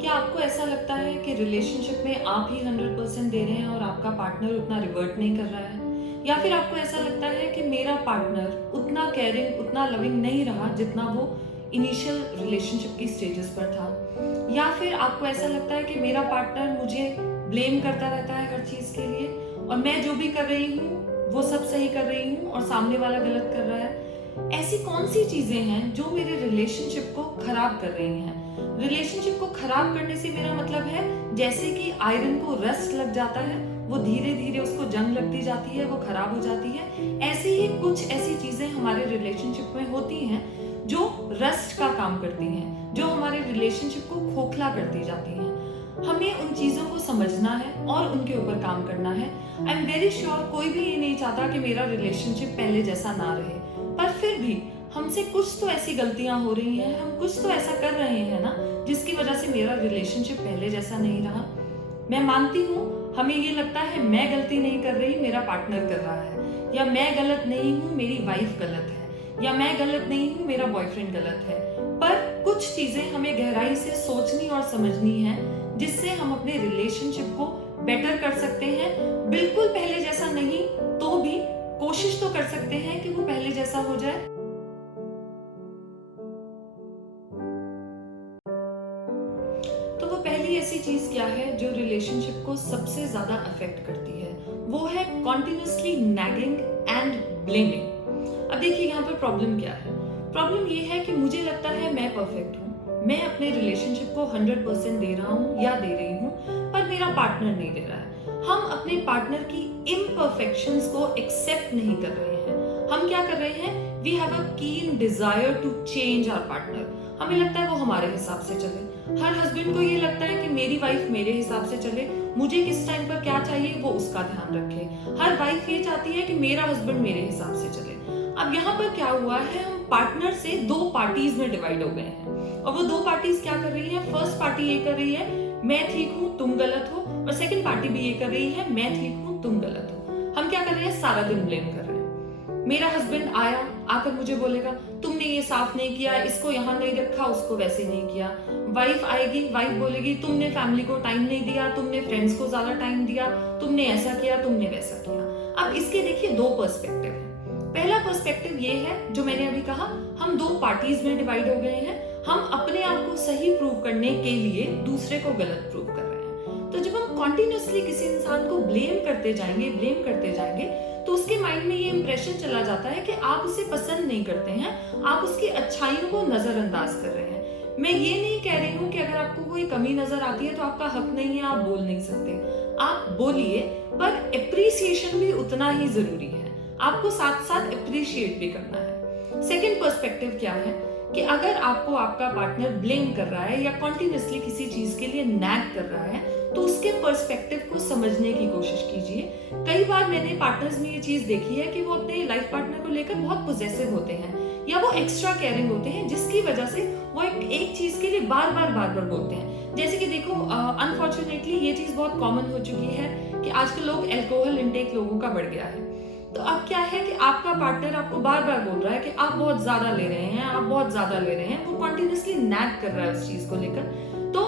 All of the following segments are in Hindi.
क्या आपको ऐसा लगता है कि रिलेशनशिप में आप ही 100% दे रहे हैं और आपका पार्टनर उतना रिवर्ट नहीं कर रहा है? या फिर आपको ऐसा लगता है कि मेरा पार्टनर उतना केयरिंग, उतना लविंग नहीं रहा जितना वो इनिशियल रिलेशनशिप की स्टेजेस पर था? या फिर आपको ऐसा लगता है कि मेरा पार्टनर मुझे ब्लेम करता रहता है हर चीज़ के लिए और मैं जो भी कर रही हूँ वो सब सही कर रही हूँ और सामने वाला गलत कर रहा है? ऐसी कौन सी चीजें हैं जो मेरे रिलेशनशिप को खराब कर रही हैं? रिलेशनशिप को खराब करने से मेरा मतलब है जैसे कि आयरन को रस्ट लग जाता है, वो धीरे धीरे उसको जंग लगती जाती है, वो खराब हो जाती है। ऐसे ही कुछ ऐसी चीजें हमारे रिलेशनशिप में होती हैं जो रस्ट का काम करती हैं, जो हमारे रिलेशनशिप को खोखला करती जाती हैं। हमें उन चीजों को समझना है और उनके ऊपर काम करना है। आई एम वेरी श्योर कोई भी ये नहीं चाहता कि मेरा रिलेशनशिप पहले जैसा ना रहे, पर फिर भी हमसे कुछ तो ऐसी गलतियां हो रही हैं, हम कुछ तो ऐसा कर रहे हैं ना जिसकी वजह से मेरा रिलेशनशिप पहले जैसा नहीं रहा। मैं मानती हूँ हमें ये लगता है मैं गलती नहीं कर रही, मेरा पार्टनर कर रहा है, या मैं गलत नहीं हूँ, मेरी वाइफ गलत है, या मैं गलत नहीं हूँ, मेरा बॉयफ्रेंड गलत है। पर कुछ चीजें हमें गहराई से सोचनी और समझनी है जिससे हम अपने रिलेशनशिप को बेटर कर सकते हैं। बिल्कुल पहले जैसा नहीं तो भी कोशिश तो कर सकते हैं कि वो पहले जैसा हो जाए। तो वो पहली ऐसी चीज क्या है जो रिलेशनशिप को सबसे ज्यादा अफेक्ट करती है? वो है कॉन्टिन्यूसली नैगिंग एंड ब्लेमिंग। अब देखिए यहाँ पर प्रॉब्लम क्या है। प्रॉब्लम ये है कि मुझे लगता है मैं परफेक्ट हूँ, मैं अपने रिलेशनशिप को 100% दे रहा हूँ या दे रही हूँ, पर मेरा पार्टनर नहीं दे रहा है। हम अपने पार्टनर की इम्परफेक्शंस को एक्सेप्ट नहीं कर रहे हैं। हम क्या कर रहे हैं? We have a keen desire to change our partner. हमें लगता है वो हमारे हिसाब से चले। हर हस्बैंड को ये लगता है कि मेरी वाइफ मेरे हिसाब से चले, मुझे किस टाइम पर क्या चाहिए वो उसका ध्यान रखे। हर वाइफ ये चाहती है कि मेरा हस्बैंड मेरे हिसाब से चले। अब यहाँ पर क्या हुआ है, हम पार्टनर से दो पार्टीज में डिवाइड हो गए हैं और वो दो पार्टीज क्या कर रही है? फर्स्ट पार्टी ये कर रही है मैं ठीक हूँ तुम गलत हो, और सेकंड पार्टी भी ये कर रही है मैं ठीक हूँ तुम गलत हो। हम क्या कर रहे हैं? सारा दिन ब्लेम कर रहे हैं। मेरा हस्बैंड आया आकर मुझे बोलेगा तुमने ये साफ नहीं किया, इसको यहाँ नहीं रखा, उसको वैसे नहीं किया। वाइफ आएगी, वाइफ बोलेगी तुमने फैमिली को टाइम नहीं दिया, तुमने फ्रेंड्स को ज्यादा टाइम दिया, तुमने ऐसा किया, तुमने वैसा किया। अब इसके देखिए दो पर्सपेक्टिव है। पहला पर्सपेक्टिव ये है जो मैंने अभी कहा, हम दो पार्टीज में डिवाइड हो गए हैं। हम अपने आप को सही प्रूव करने के लिए दूसरे को गलत प्रूव कर रहे हैं। तो जब हम कॉन्टिन्यूसली किसी इंसान को ब्लेम करते जाएंगे तो उसके माइंड में ये इंप्रेशन चला जाता है कि आप उसे पसंद नहीं करते हैं, आप उसकी अच्छाइयों को नजरअंदाज कर रहे हैं। मैं ये नहीं कह रही हूँ कि अगर आपको कोई कमी नजर आती है तो आपका हक नहीं है, आप बोल नहीं सकते। आप बोलिए, पर एप्रिसिएशन भी उतना ही जरूरी है। आपको साथ साथ अप्रिशिएट भी करना है। सेकंड पर्सपेक्टिव क्या है कि अगर आपको आपका पार्टनर ब्लेम कर रहा है या कॉन्टिन्यूसली किसी चीज के लिए नैग कर रहा है तो उसके पर्सपेक्टिव को समझने की कोशिश कीजिए। कई बार मैंने पार्टनर्स में ये चीज देखी है कि वो अपने लाइफ पार्टनर को लेकर बहुत पोजेसिव होते हैं या वो एक्स्ट्रा केयरिंग होते हैं, जिसकी वजह से वो एक चीज के लिए बार बार बोलते हैं। जैसे कि देखो, अनफॉर्चुनेटली ये चीज बहुत कॉमन हो चुकी है कि आजकल लोग अल्कोहल इंटेक लोगों का बढ़ गया है। तो अब क्या है कि आपका पार्टनर आपको बार बार बोल रहा है कि आप बहुत ज्यादा ले रहे हैं, आप बहुत ज्यादा ले रहे हैं, वो कॉन्टिन्यूसली नैग कर रहा है उस चीज को लेकर। तो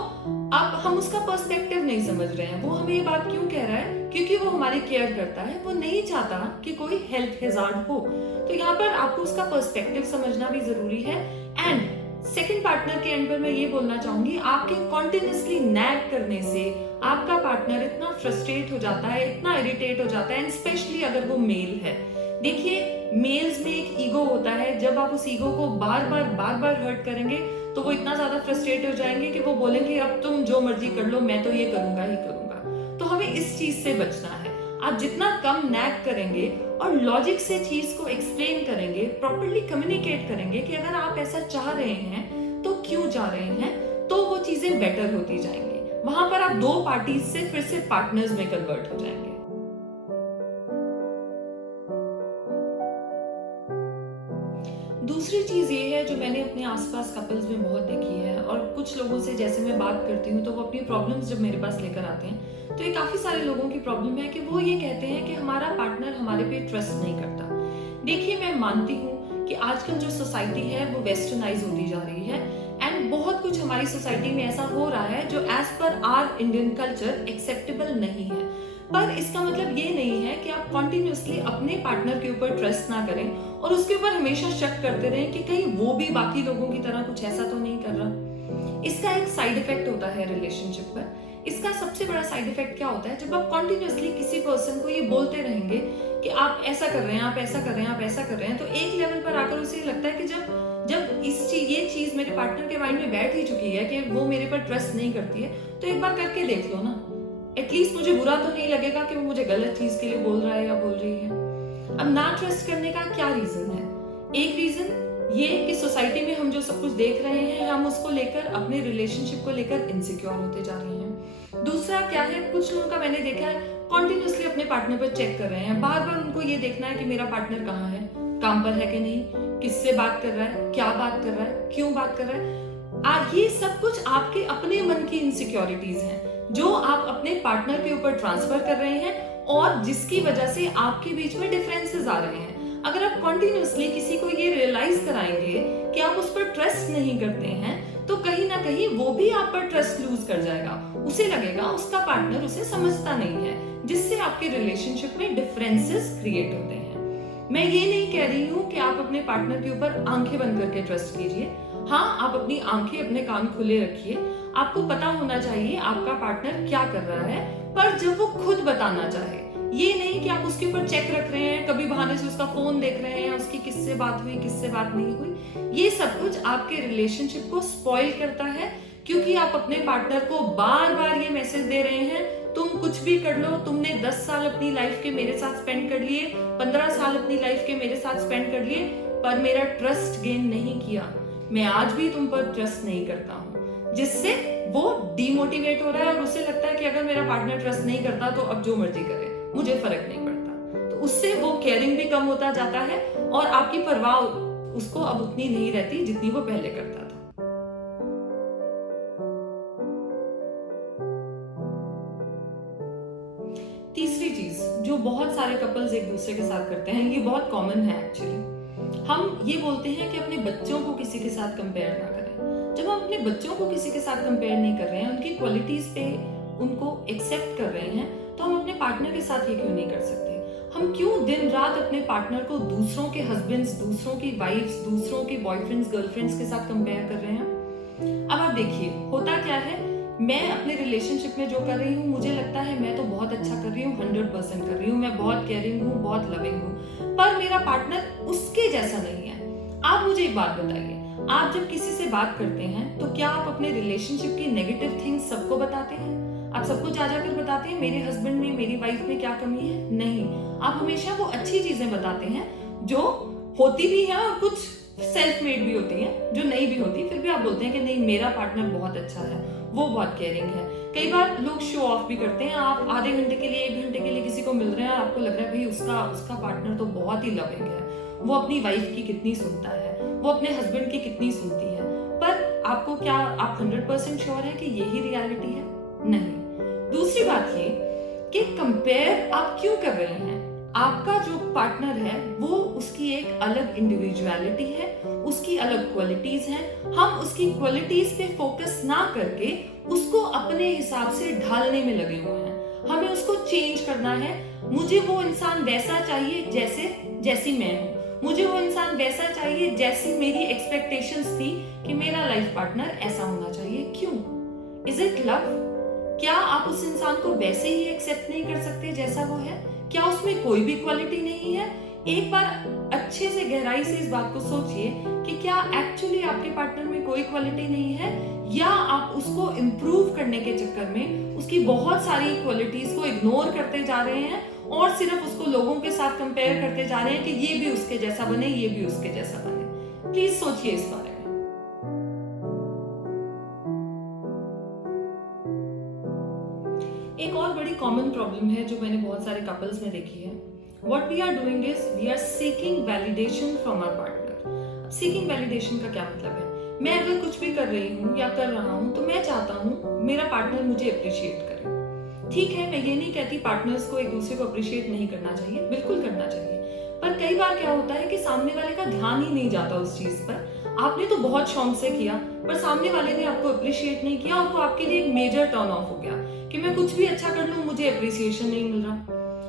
अब हम उसका पर्सपेक्टिव नहीं समझ रहे हैं। वो हमें ये बात क्यों कह रहा है? क्योंकि वो हमारी केयर करता है, वो नहीं चाहता कि कोई हेल्थ हैजार्ड हो। तो यहाँ पर आपको उसका पर्सपेक्टिव समझना भी जरूरी है। एंड सेकंड पार्टनर के एंड पर मैं ये बोलना चाहूंगी, आपके कॉन्टिन्यूसली नैग करने से आपका पार्टनर इतना फ्रस्ट्रेट हो जाता है, इतना इरिटेट हो जाता है, एंड स्पेशली अगर वो मेल है। देखिए, मेल्स में एक ईगो होता है, जब आप उस ईगो को बार बार हर्ट करेंगे तो वो इतना ज्यादा फ्रस्ट्रेट हो जाएंगे कि वो बोलेंगे अब तुम जो मर्जी कर लो, मैं तो ये करूंगा ही करूंगा। तो हमें इस चीज से बचना है। आप जितना कम नैग करेंगे और लॉजिक से चीज को एक्सप्लेन करेंगे, प्रॉपर्ली कम्युनिकेट करेंगे कि अगर आप ऐसा चाह रहे हैं तो क्यों चाह रहे हैं, तो वो चीजें बेटर होती जाएंगी। वहां पर आप दो पार्टीज से फिर से पार्टनर्स में कन्वर्ट हो जाएंगे। दूसरी चीज ये है जो मैंने अपने आसपास कपल्स में बहुत देखी है, और कुछ लोगों से जैसे मैं बात करती हूँ तो वो अपनी प्रॉब्लम्स जब मेरे पास लेकर आते हैं तो ये काफी सारे लोगों की प्रॉब्लम है कि वो ये कहते हैं कि हमारा पार्टनर हमारे पे ट्रस्ट नहीं करता। देखिए, मैं मानती हूँ कि आजकल जो सोसाइटी है वो वेस्टर्नाइज होती जा रही है एंड बहुत कुछ कुछ हमारी सोसाइटी में ऐसा हो रहा है जो as per are Indian culture acceptable नहीं है। पर इसका मतलब ये नहीं है कि आप कॉन्टिन्यूसली अपने पार्टनर के ऊपर ट्रस्ट ना करें और उसके ऊपर हमेशा शक करते रहें कि कहीं वो भी बाकी लोगों की तरह कुछ ऐसा तो नहीं कर रहा। इसका एक साइड इफेक्ट होता है रिलेशनशिप पर। इसका सबसे बड़ा साइड इफेक्ट क्या होता है, जब आप कॉन्टिन्यूसली किसी पर्सन को ये बोलते रहेंगे कि आप ऐसा कर रहे हैं, आप ऐसा कर रहे हैं, आप ऐसा कर रहे हैं, तो एक लेवल पर आकर उसे लगता है कि जब जब ये चीज मेरे पार्टनर के माइंड में बैठ ही चुकी है कि वो मेरे पर ट्रस्ट नहीं करती है, तो एक बार करके देख लो ना। एटलीस्ट मुझे बुरा तो नहीं लगेगा कि वो मुझे गलत चीज के लिए बोल रहा है या बोल रही है। अब ना ट्रस्ट करने का क्या रीजन है? एक रीजन ये कि सोसाइटी में हम जो सब कुछ देख रहे हैं, हम उसको लेकर, अपने रिलेशनशिप को लेकर इनसिक्योर होते जा रहे हैं। दूसरा क्या है, कुछ लोगों का मैंने देखा है कॉन्टिन्यूसली अपने पार्टनर पर चेक कर रहे हैं। बार बार उनको ये देखना है कि मेरा पार्टनर कहाँ है, काम पर है कि नहीं, किससे बात कर रहा है, क्या बात कर रहा है, क्यों बात कर रहा है। ये सब कुछ आपके अपने मन की इनसिक्योरिटीज हैं जो आप अपने पार्टनर के ऊपर ट्रांसफर कर रहे हैं और जिसकी वजह से आपके बीच में डिफरेंसेस आ रहे हैं। अगर आप कॉन्टिन्यूसली किसी को ये रियलाइज कराएंगे कि आप उस पर ट्रस्ट नहीं करते हैं, तो कहीं ना कहीं वो भी आप पर ट्रस्ट लूज कर जाएगा। उसे लगेगा उसका पार्टनर उसे समझता नहीं है, जिससे आपके रिलेशनशिप में डिफरेंसेस क्रिएट होते हैं। मैं ये नहीं कह रही हूँ कि आप अपने पार्टनर के ऊपर आंखें बंद करके ट्रस्ट कीजिए। हाँ, आप अपनी आंखें, अपने कान खुले रखिए। आपको पता होना चाहिए आपका पार्टनर क्या कर रहा है, पर जब वो खुद बताना चाहे, ये नहीं कि आप उसके ऊपर चेक रख रहे हैं, कभी बहाने से उसका फोन देख रहे हैं, उसकी किससे बात हुई, किससे बात नहीं हुई। ये सब कुछ आपके रिलेशनशिप को स्पॉइल करता है, क्योंकि आप अपने पार्टनर को बार बार ये मैसेज दे रहे हैं, तुम कुछ भी कर लो, तुमने 10 साल अपनी लाइफ के मेरे साथ स्पेंड कर लिए, 15 साल अपनी लाइफ के मेरे साथ स्पेंड कर लिए, पर मेरा ट्रस्ट गेन नहीं किया। मैं आज भी तुम पर ट्रस्ट नहीं करता हूँ, जिससे वो डीमोटिवेट हो रहा है और उसे लगता है कि अगर मेरा पार्टनर ट्रस्ट नहीं करता तो अब जो मर्जी करे, मुझे फर्क नहीं पड़ता। तो उससे वो केयरिंग भी कम होता जाता है और आपकी परवाह उसको अब उतनी नहीं रहती जितनी वो पहले करता था। तीसरी चीज जो बहुत सारे कपल्स एक दूसरे के साथ करते हैं, ये बहुत कॉमन है एक्चुअली। हम ये बोलते हैं कि अपने बच्चों को किसी के साथ कंपेयर ना करें। जब हम अपने बच्चों को किसी के साथ कंपेयर नहीं कर रहे हैं, उनकी क्वालिटीज पे उनको एक्सेप्ट कर रहे हैं, तो हम अपने पार्टनर के साथ ये क्यों नहीं कर सकते? हम क्यों दिन रात अपने पार्टनर को दूसरों के हस्बैंड्स, दूसरों की वाइफ्स, दूसरों के बॉयफ्रेंड्स, गर्लफ्रेंड्स के साथ कंपेयर कर रहे हैं? अब आप देखिए, होता क्या है, मैं अपने रिलेशनशिप में जो कर रही हूँ, मुझे लगता है मैं तो बहुत अच्छा कर रही हूँ, 100% कर रही हूँ, मैं बहुत केयरिंग हूँ, बहुत लविंग हूँ, पर मेरा पार्टनर उसके जैसा नहीं है। आप मुझे एक बात बताइए, आप जब किसी से बात करते हैं तो क्या आप अपने रिलेशनशिप की नेगेटिव थिंग्स सबको बताते हैं? आप सबको जा जाकर बताते हैं मेरे हस्बैंड में, मेरी वाइफ में क्या कमी है? नहीं, आप हमेशा वो अच्छी चीजें बताते हैं जो होती भी है और कुछ सेल्फ मेड भी होती है, जो नहीं भी होती, फिर भी आप बोलते हैं कि नहीं, मेरा पार्टनर बहुत अच्छा है, वो बहुत केयरिंग है। कई बार लोग शो ऑफ भी करते हैं। आप आधे घंटे के लिए, 1 घंटे के लिए किसी को मिल रहे हैं, आपको लग रहा है भाई उसका पार्टनर तो बहुत ही लविंग है, वो अपनी वाइफ की कितनी सुनता है, वो अपने हस्बैंड की कितनी सुनती है, पर आपको क्या आप 100% श्योर है कि यही रियलिटी है? नहीं। दूसरी बात ये कि कंपेयर आप क्यों कर रहे हैं? आपका जो पार्टनर है वो, उसकी एक अलग इंडिविजुअलिटी है, उसकी अलग क्वालिटीज हैं। हम उसकी क्वालिटीज पे फोकस ना करके उसको अपने हिसाब से ढालने में लगे हुए हैं। हमें उसको चेंज करना है। मुझे वो इंसान वैसा चाहिए जैसी मैं हूँ, मुझे वो इंसान वैसा चाहिए जैसी मेरी एक्सपेक्टेशंस थी कि मेरा लाइफ पार्टनर ऐसा होना चाहिए। क्यों? Is it love? क्या आप उस इंसान को वैसे ही एक्सेप्ट नहीं कर सकते जैसा वो है? क्या उसमें कोई भी क्वालिटी नहीं है? एक बार अच्छे से गहराई से इस बात को सोचिए कि क्या एक्चुअली आपके पार्टनर में कोई क्वालिटी नहीं है, या आप उसको इम्प्रूव करने के चक्कर में उसकी बहुत सारी क्वालिटीज को इग्नोर करते जा रहे हैं और सिर्फ उसको लोगों के साथ कंपेयर करते जा रहे हैं कि ये भी उसके जैसा बने, ये भी उसके जैसा बने। प्लीज सोचिए इस बारे में। एक और बड़ी कॉमन प्रॉब्लम है जो मैंने बहुत सारे कपल्स में देखी है। What we are doing is we are seeking validation from our partner। Seeking validation का क्या मतलब है? मैं अगर कुछ भी कर रही हूँ या कर रहा हूँ तो मैं चाहता हूँ मेरा पार्टनर मुझे अप्रिशिएट करे। ठीक है, मैं ये नहीं कहती पार्टनर्स को एक दूसरे को अप्रिशिएट नहीं करना चाहिए, बिल्कुल करना चाहिए, पर कई बार क्या होता है कि सामने वाले का ध्यान ही नहीं जाता उस चीज पर। आपने तो बहुत शौक से किया, पर सामने वाले ने आपको अप्रिशिएट नहीं किया और वो आपके लिए एक मेजर टर्न ऑफ हो गया कि मैं कुछ भी अच्छा कर लूं मुझे अप्रिसिएशन नहीं मिल रहा।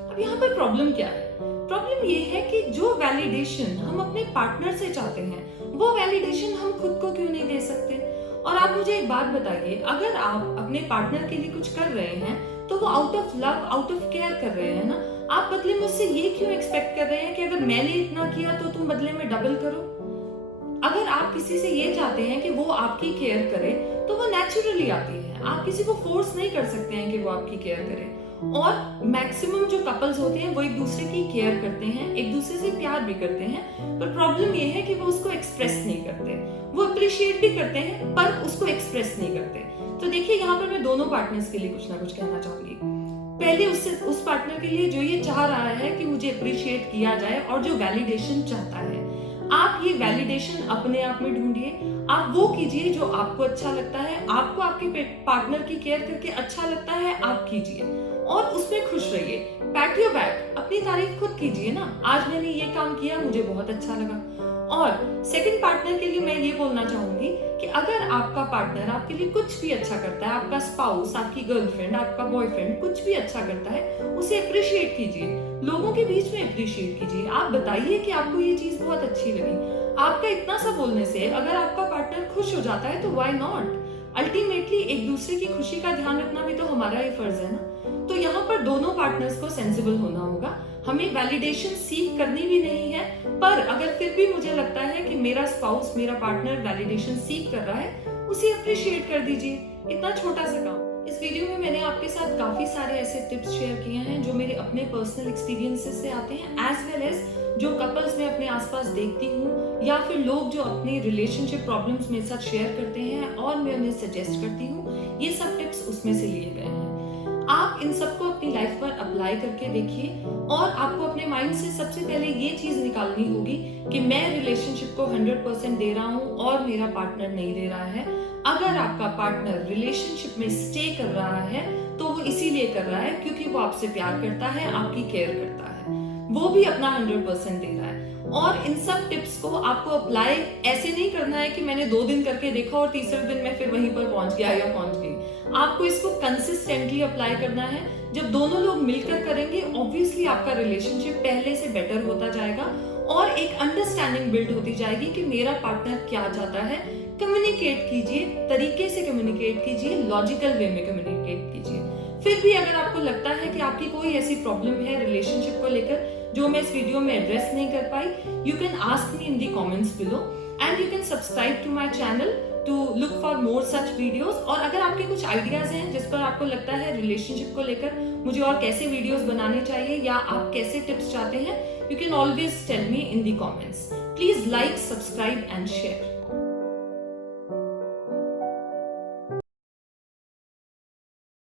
अब यहाँ पर प्रॉब्लम क्या है? प्रॉब्लम ये है कि जो वैलिडेशन हम अपने पार्टनर से चाहते हैं वो वैलिडेशन हम खुद को क्यों नहीं दे सकते? और आप मुझे एक बात बताइए, अगर आप अपने पार्टनर के लिए कुछ कर रहे हैं तो वो out of love, out of care कर रहे हैं ना। आप बदले में उससे ये क्यों एक्सपेक्ट कर रहे हैं कि अगर मैंने इतना किया तो तुम बदले में डबल करो? अगर आप किसी से ये चाहते हैं कि वो आपकी केयर करे तो वो नेचुरली आती है, आप किसी को फोर्स नहीं कर सकते हैं कि वो आपकी केयर करे। और मैक्सिमम जो कपल्स होते हैं वो एक दूसरे की केयर करते हैं, एक दूसरे से प्यार भी करते हैं, पर प्रॉब्लम ये है कि वो उसको एक्सप्रेस नहीं करते। वो अप्रिशिएट भी करते हैं पर उसको एक्सप्रेस नहीं करते। तो देखिए यहाँ पर मैं दोनों पार्टनर्स के लिए कुछ ना कुछ कहना चाहूंगी। पहले उस पार्टनर के लिए जो ये चाह रहा है कि मुझे अप्रिशिएट किया जाए और जो वैलिडेशन चाहता है, आप ये वैलिडेशन अपने आप में ढूंढिए। आप वो कीजिए जो आपको अच्छा लगता है, आपको आपके पार्टनर की केयर करके अच्छा लगता है, आप कीजिए और उसमें खुश रहिए। पैट योर बैक, अपनी तारीफ खुद कीजिए ना, आज मैंने ये काम किया मुझे बहुत अच्छा लगा। और सेकंड पार्टनर के लिए मैं ये बोलना चाहूंगी कि अगर आपका पार्टनर आपके लिए कुछ भी अच्छा करता है, आपका स्पाउस, आपकी गर्लफ्रेंड, आपका बॉयफ्रेंड कुछ भी अच्छा करता है, उसे अप्रिशिएट कीजिए, लोगों के बीच में अप्रिशिएट कीजिए। आप बताइए कि आपको ये चीज बहुत अच्छी लगी। आपका इतना सा बोलने से अगर आपका पार्टनर खुश हो जाता है तो व्हाई नॉट? अल्टीमेटली एक दूसरे की खुशी का ध्यान रखना भी तो हमारा ही फर्ज है ना। तो यहाँ पर दोनों पार्टनर्स को सेंसिबल होना होगा। हमें वैलिडेशन सीख करनी भी नहीं है, पर अगर फिर भी मुझे लगता है कि मेरा स्पाउस, मेरा पार्टनर वैलिडेशन सीख कर रहा है, उसे अप्रिशिएट कर दीजिए। इतना छोटा सा काम। इस वीडियो में मैंने आपके साथ काफी सारे ऐसे टिप्स शेयर किए हैं जो मेरे अपने पर्सनल एक्सपीरियंसेस से आते हैं, एज वेल एज जो कपल्स में अपने आसपास देखती हूँ या फिर लोग जो अपने रिलेशनशिप प्रॉब्लम्स मेरे साथ शेयर करते हैं और मैं उन्हें सजेस्ट करती हूँ। ये सब टिप्स उसमें से लिए गए हैं। आप इन सबको अपनी लाइफ पर अप्लाई करके देखिए और आपको अपने माइंड से सबसे पहले ये चीज निकालनी होगी कि मैं रिलेशनशिप को 100% दे रहा हूँ और मेरा पार्टनर नहीं दे रहा है। अगर आपका पार्टनर रिलेशनशिप में स्टे कर रहा है तो वो इसीलिए कर रहा है क्योंकि वो आपसे प्यार करता है, आपकी केयर करता है, वो भी अपना 100% दे रहा है। और इन सब टिप्स को आपको अप्लाई ऐसे नहीं करना है कि मैंने 2 दिन करके देखा और तीसरे दिन मैं फिर वहीं पर पहुंच गया या पहुंच गई। आपको इसको कंसिस्टेंटली अप्लाई करना है। जब दोनों लोग मिलकर करेंगे, ऑब्वियसली आपका रिलेशनशिप पहले से बेटर होता जाएगा और एक अंडरस्टैंडिंग बिल्ड होती जाएगी कि मेरा पार्टनर क्या चाहता है। कम्युनिकेट कीजिए, तरीके से कम्युनिकेट कीजिए, लॉजिकल वे में कम्युनिकेट कीजिए। फिर भी अगर आपको लगता है कि आपकी कोई ऐसी प्रॉब्लम है रिलेशनशिप को लेकर जो मैं इस वीडियो में एड्रेस नहीं कर पाई, you can ask me in the comments below and you can subscribe to my channel to look for more such videos. और अगर आपके कुछ आइडियाज हैं जिस पर आपको लगता है रिलेशनशिप को लेकर मुझे और कैसे वीडियोस बनाने चाहिए या आप कैसे टिप्स चाहते हैं, you can always tell me in the comments. Please like, subscribe and share.